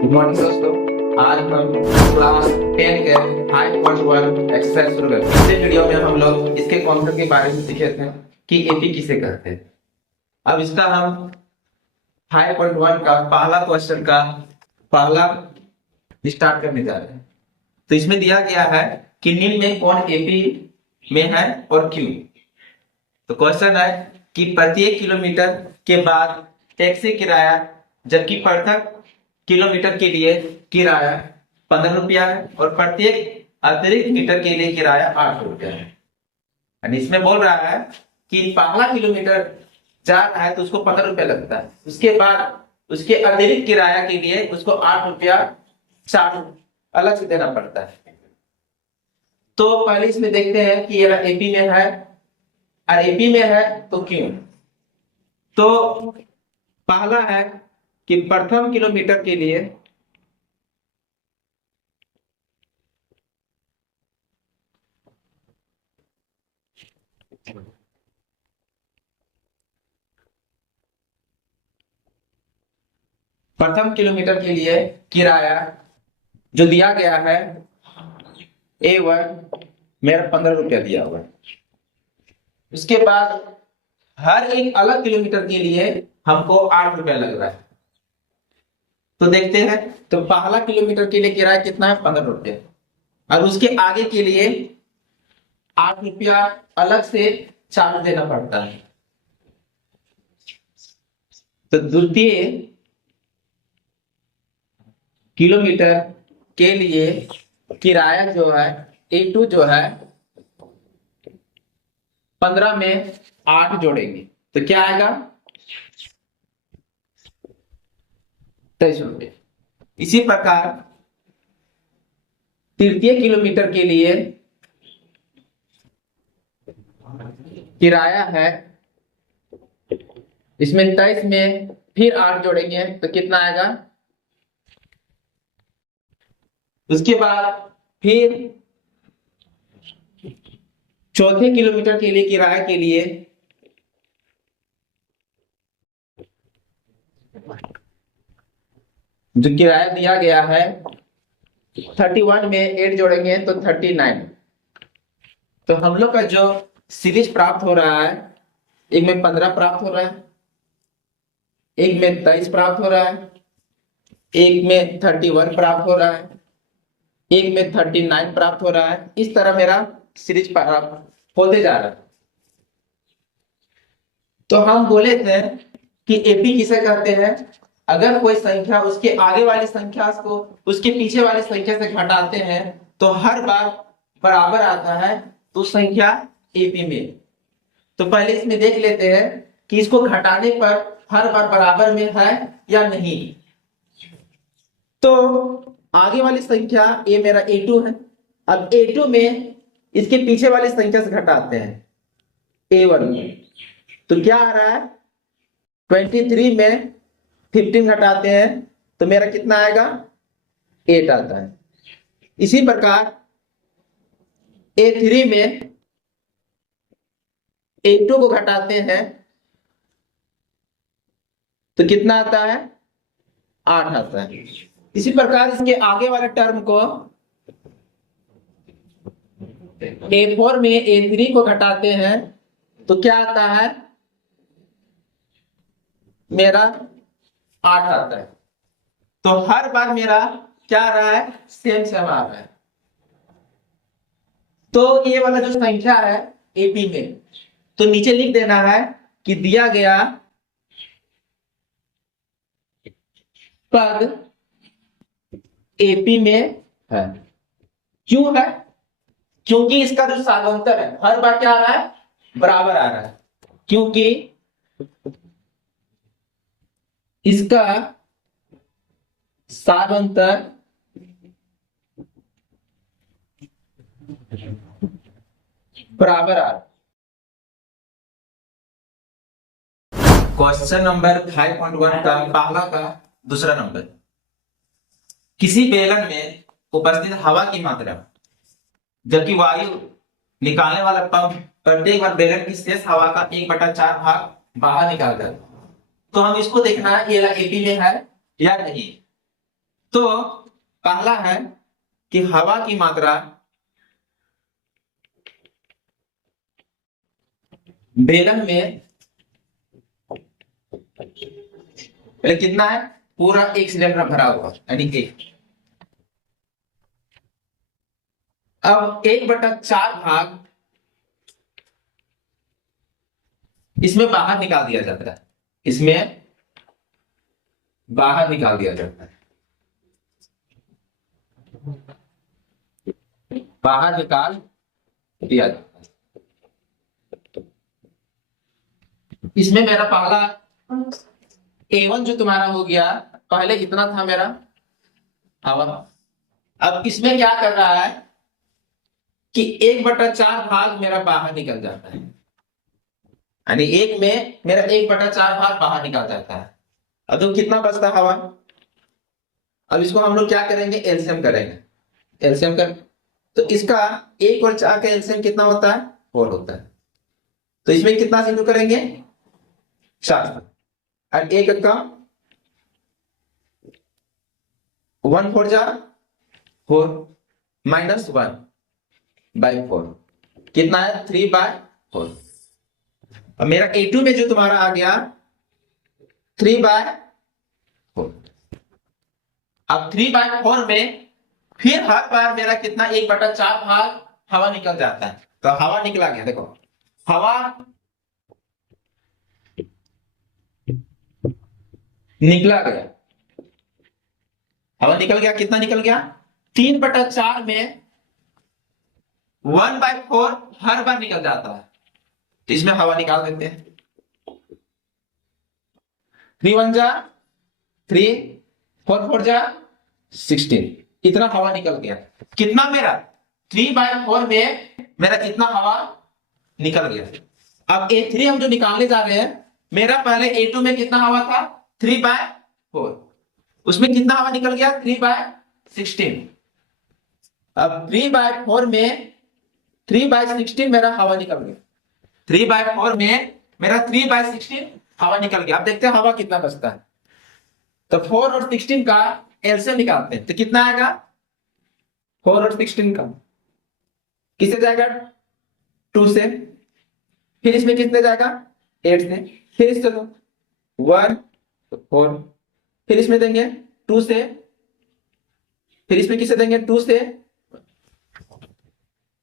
Good morning दोस्तों। आज हम क्लास 10 के 5.1 एक्सरसाइज शुरू करते हैं। पिछले वीडियो में हम लोग इसके कॉन्सेप्ट के बारे में सीखे थे कि एपी किसे कहते हैं। अब इसका हम 5.1 का पहला क्वेश्चन का पहला स्टार्ट करने जा रहे हैं। तो इसमें दिया गया है कि निम्न में कौन एपी में है और क्यों। तो क्वेश्चन है कि प्रत्येक किलोमीटर के बाद टैक्सी किराया जबकि पृथक किलोमीटर के लिए किराया 15 रुपया है और प्रत्येक अतिरिक्त मीटर के लिए किराया 8 रुपया है। यानी इसमें बोल रहा है कि पहला किलोमीटर जा रहा है तो उसको 15 रुपया लगता है, उसके बाद उसके अतिरिक्त किराया के लिए उसको 8 रुपया चार्ज अलग से देना पड़ता है। तो पहले इसमें देखते हैं कि ये एपी में है और एपी में है तो क्यों। तो पहला है कि प्रथम किलोमीटर के लिए किराया जो दिया गया है A1 मेरा 15 रुपया दिया हुआ है। उसके बाद हर एक अलग किलोमीटर के लिए हमको 8 रुपया लग रहा है। तो देखते हैं, तो पहला किलोमीटर के लिए किराया कितना है, 15 रुपया, और उसके आगे के लिए 8 रुपया अलग से चार्ज देना पड़ता है। तो द्वितीय किलोमीटर के लिए किराया जो है A2 जो है 15 में 8 जोड़ेंगे तो क्या आएगा, 23 रुपये। इसी प्रकार तृतीय किलोमीटर के लिए किराया है, इसमें 23 में फिर 8 जोड़ेंगे तो कितना आएगा। उसके बाद फिर चौथे किलोमीटर के लिए किराया के लिए जो किराया दिया गया है 31 में 8 जोड़ेंगे तो 39। तो हम लोग का जो सीरीज प्राप्त हो रहा है, एक में 15 प्राप्त हो रहा है, एक में 23 प्राप्त हो रहा है, एक में 31 प्राप्त हो रहा है, एक में 39 प्राप्त हो रहा है। इस तरह मेरा सीरीज प्राप्त होते जा रहा है। तो हम बोले थे कि एपी किसे कहते हैं, अगर कोई संख्या उसके आगे वाली संख्या को उसके पीछे वाली संख्या से घटाते हैं तो हर बार बराबर आता है तो संख्या एपी में। तो पहले इसमें देख लेते हैं कि इसको घटाने पर हर बार बराबर में है या नहीं। तो आगे वाली संख्या ये मेरा A2 है। अब A2 में इसके पीछे वाली संख्या से घटाते हैं A1 में, तो क्या आ रहा है, 23 में 15 घटाते हैं तो मेरा कितना आएगा, 8 आता है। इसी प्रकार A3 में A2 को घटाते हैं तो कितना आता है, 8 आता है। इसी प्रकार इसके आगे वाले टर्म को A4 में A3 को घटाते हैं तो क्या आता है, मेरा 8 आता है। तो हर बार मेरा क्या आ रहा है, सेम आ रहा है। तो ये वाला जो संख्या है एपी में, तो नीचे लिख देना है कि दिया गया पद एपी में है। क्यों है, क्योंकि इसका जो साधांतर है हर बार क्या आ रहा है, बराबर आ रहा है, क्योंकि इसका साधांतर बराबर आ रहा है। क्वेश्चन नंबर 5.1 का पहला का दूसरा नंबर, किसी बेलन में उपस्थित हवा की मात्रा जबकि वायु निकालने वाला पंप प्रत्येक बार बेलन की शेष हवा का 1/4 भाग बाहर निकालता है। तो हम इसको देखना है ये एपी में है या नहीं। तो पहला है कि हवा की मात्रा बेलन में पहले कितना है, पूरा एक सिलेंडर भरा हुआ यानी एक। अब 1/4 भाग इसमें बाहर निकाल दिया जाता है, इसमें बाहर निकाल दिया जाता है, बाहर निकाल दिया जाता है। इसमें मेरा पहला A1 जो तुम्हारा हो गया, पहले इतना था मेरा हवा। अब इसमें क्या कर रहा है कि 1/4 भाग मेरा बाहर निकल जाता है, यानी एक में मेरा 1/4 भाग बाहर निकल जाता है। अब तो कितना बचता है हवा। अब इसको हम लोग क्या करेंगे, एलसीएम करेंगे। एलसीएम कर तो इसका 1 और 4 का एलसीएम कितना होता है, 4 होता है। तो इसमें कितना सिंधु करेंगे, 4 और 1 का 1 4 जा 4 -1/4 कितना है, 3/4। अब मेरा A2 में जो तुम्हारा आ गया 3/4। अब 3/4 में फिर हर बार मेरा कितना 1/4 भाग हवा निकल जाता है। तो हवा निकला गया, देखो हवा निकला गया, हवा निकल गया, कितना निकल गया, 3/4 में 1/4 हर बार निकल जाता है। तो इसमें हवा निकाल देते हैं। 3 1 जा 3, 4 4 जा 16, इतना हवा निकल गया। कितना मेरा 3/4 में मेरा इतना हवा निकल गया। अब A3 हम जो निकालने जा रहे हैं, मेरा पहले A2 में कितना हवा था, 3/4, उसमें कितना हवा निकल गया, 3/16। अब 3/4 में 3/16 मेरा हवा निकल गया, 3/4 में मेरा 3/16 हवा निकल गया। अब देखते हैं हवा कितना बचता है। तो 4 और 16 का एलसीएम निकालते हैं, तो कितना आएगा, 4 और 16 का किससे जाएगा, 2 से, फिर इसमें कितने जाएगा, 8 से, फिर इससे 1 4, फिर इसमें देंगे 2 से, फिर इसमें किससे देंगे, 2 से,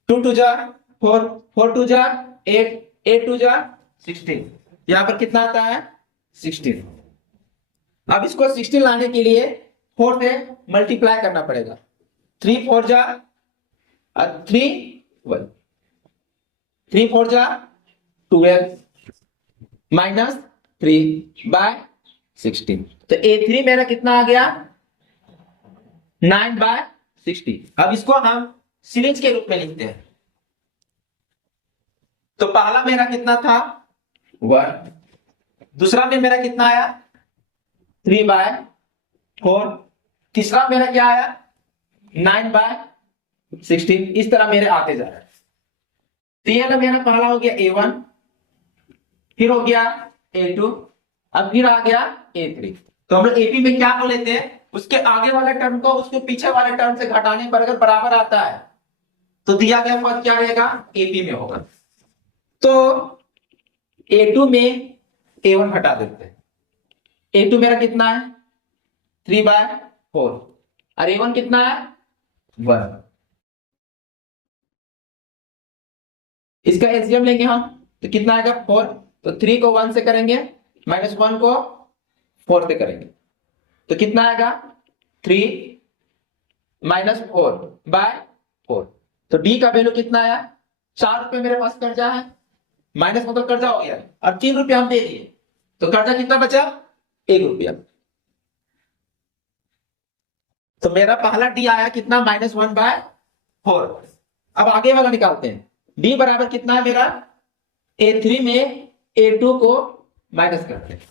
2 2 जा 4, 4 2 जा 8, 8 2 जा 16, यहां पर कितना आता है, 16। अब इसको 16 लाने के लिए 4 से मल्टीप्लाई करना पड़ेगा, 3 4 जा 3 1, 3 4 जा 12 -3/16। तो A3 मेरा कितना आ गया, 9/60। अब इसको हम सीरीज के रूप में लिखते हैं। तो पहला मेरा कितना था, 1, दूसरा में मेरा कितना आया, 3/4, तीसरा मेरा क्या आया, 9/16। इस तरह मेरे आते जा रहे हैं। तो ये मेरा पहला हो गया A1, फिर हो गया A2, अब फिर आ गया A3। तो हम लोग AP में क्या हो लेते हैं, उसके आगे वाले टर्म को उसके पीछे वाले टर्म से घटाने पर अगर बराबर आता है तो दिया गया पद क्या रहेगा, AP में होगा। तो A2 में A1 हटा देते हैं। A2 मेरा कितना है, 3/4, और A1 कितना है, 1। इसका एलसीएम लेंगे हम, तो कितना आएगा, 4। तो 3 को 1 से करेंगे, -1 को 4 से करेंगे, तो कितना आएगा, 3 -4/4। तो D का वैल्यू कितना आया, 4 रुपए मेरे पास कर्जा है, माइनस मतलब कर्जा हो गया, अब 3 रुपया हम दे दिए, तो कर्जा कितना बचा, 1 रुपया। तो मेरा पहला D आया कितना, -1/4। अब आगे वाला निकालते हैं। D बराबर कितना है मेरा, A3 में A2 को माइनस करते हैं।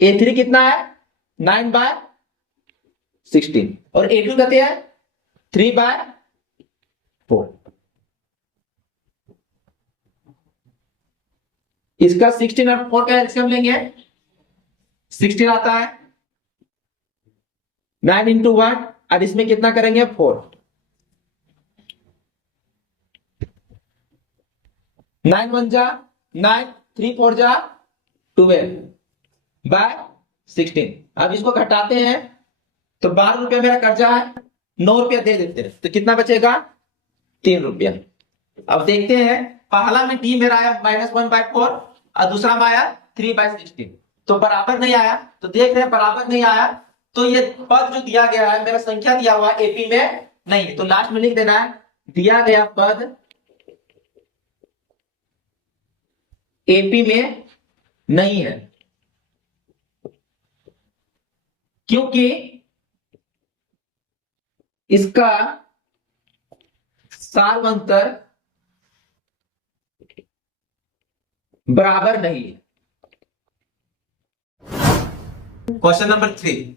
A3 कितना है, 9/16, और A2 कहते हैं 3/4। इसका 16 और 4 का एलसीएम लेंगे, 16 आता है 9 × 1 अब इसमें कितना करेंगे 4, 9 1 जा 9, 3 4 जा 12 बाय 16। अब इसको घटाते हैं तो 12 रुपया मेरा कर्जा है, 9 रुपया दे देते हैं तो कितना बचेगा 3 रुपया। अब देखते हैं पहला में डी मेरा आया -1/4 और दूसरा में आया 3/16, तो बराबर नहीं आया। तो देख रहे हैं बराबर नहीं आया तो ये पद जो दिया गया है मेरा संख्या दिया हुआ एपी में नहीं, तो लास्ट में लिख देना है दिया गया पद एपी में नहीं है, क्योंकि इसका सार्वंतर बराबर नहीं है। क्वेश्चन नंबर 3,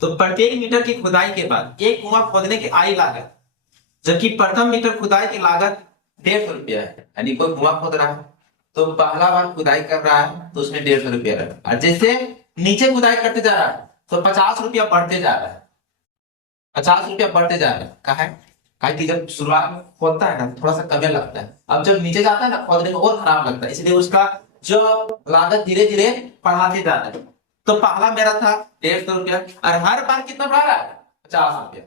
तो प्रत्येक मीटर की खुदाई के बाद एक कुआं खोदने की आई लागत, जबकि प्रथम मीटर खुदाई की लागत 150 रुपया है। यानी कोई कुआं खोद रहा है तो पहला बार खुदाई कर रहा है तो उसमें 150 रुपया है, और जैसे नीचे खुदाई करते जा रहा है तो 50 रुपया बढ़ते जा रहा है, 50 रुपया बढ़ते जा रहा है। कहा है कि जब शुरुआत में खोदता है ना थोड़ा सा कम लगता है, अब जब नीचे जाता है ना खोदने में और खराब लगता है, इसलिए उसका जो लागत धीरे धीरे बढ़ाते जा रहा है। तो पहला मेरा था 150 रुपया और हर बार कितना बढ़ा रहा है 50 रुपया।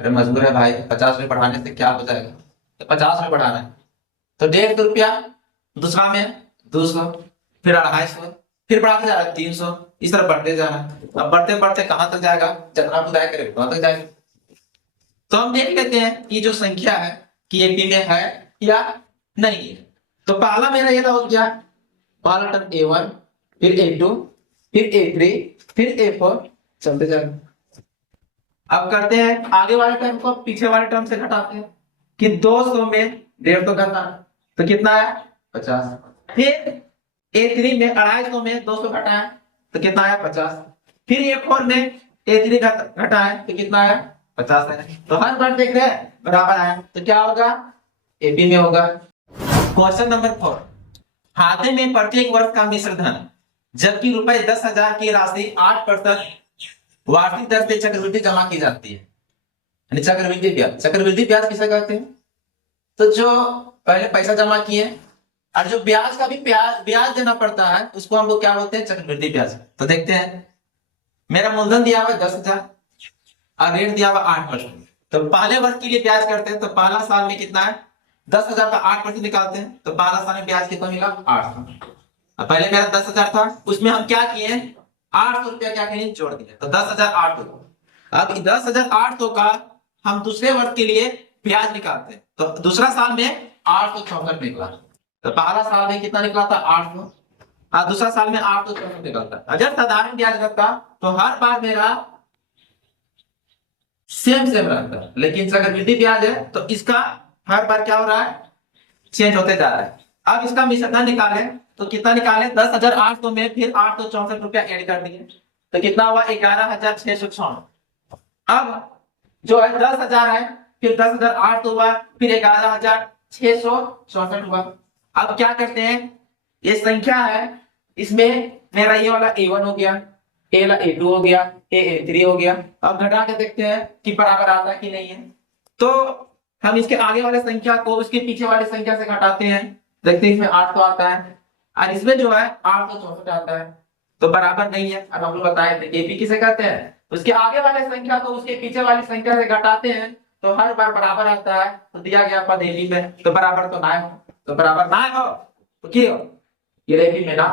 अरे मजबूर है भाई, 50 रुपये बढ़ाने से क्या हो जाएगा, तो 50 रुपये बढ़ाना है तो 150 रुपया, दूसरा में 200, फिर 250, फिर बढ़ाते जा रहा है 300, इस तरह बढ़ते जा रहा है। अब बढ़ते बढ़ते कहां तक जाएगा, जितना खुदाई करेगा वहां तक जाएगा। तो हम देख लेते हैं कि जो संख्या है कि एपी में है या नहीं है। तो पहला मेरा ये हो गया पहला टर्म A1, फिर A2, फिर A3, फिर A4, चलते जाएंगे। अब करते हैं आगे वाले टर्म को पीछे वाले टर्म से घटाते हैं कि 200 में 150 घटा तो कितना है 50, फिर A3 में 250 में 200 घटा है तो कितना है 50, फिर A4 में A3 घटा है तो कितना है 50 है। तो हर बार देख रहे हैं बराबर आया तो क्या होगा एपी में होगा। क्वेश्चन नंबर 4, खाते में प्रत्येक वर्ष का मिश्र धन, जबकि रुपए 10,000 की राशि 8% वार्षिक दर से चक्रवृद्धि जमा की जाती है। यानी चक्रवृद्धि ब्याज, चक्रवृद्धि ब्याज किसे कहते हैं, तो जो पहले पैसा जमा किए और जो ब्याज का भी ब्याज देना पड़ता है उसको हम लोग क्या बोलते हैं चक्रवृद्धि ब्याज। तो देखते हैं मेरा मूलधन दिया हुआ 10,000 और रेट दिया हुआ 8%। तो पहले वर्ष के लिए ब्याज करते हैं तो पहला साल में कितना है 10,000 का 8% निकालते हैं तो पहला साल में ब्याज कितना मिला 800। अब पहले मेरा 10,000 था उसमें हम क्या किए 800 रुपया क्या कहें जोड़ दिए तो 10,800। अब 10,800 का हम दूसरे वर्ष के लिए ब्याज निकालते हैं तो दूसरा साल में 864 निकला। तो पहला साल में कितना निकला था 800 और दूसरा साल में 864 निकलता। अगर साधारण ब्याज लगता तो हर बार मेरा सेम रहता है, लेकिन चक्रवृद्धि ब्याज है तो इसका हर बार क्या हो रहा है चेंज होते जा रहा है। अब इसका मिश्रण निकाले तो कितना निकाले 10,800 में फिर 864 रुपया ऐड कर दिए तो कितना हुआ 11,664। अब जो है 10,000 है फिर 10,800 हुआ फिर 11,664 हुआ। अब क्या करते हैं ये संख्या है इसमें मेरा ये वाला A1 हो गया, A वाला A2 हो गया, A3 हो गया। अब घटा के देखते हैं कि बराबर आता है कि नहीं है। तो हम इसके आगे वाले संख्या को उसके पीछे वाली संख्या से घटाते हैं, देखते हैं इसमें 800 आता है और इसमें जो है 864 आता है तो बराबर नहीं है। अब हम लोग बताए थे एपी किसे कहते हैं, उसके आगे वाले संख्या को उसके पीछे वाली संख्या से घटाते हैं तो हर बार बराबर आता है। तो दिया गया पद एपी में तो बराबर तो ना हो, तो बराबर ना हो तो क्या हो ये एपी में ना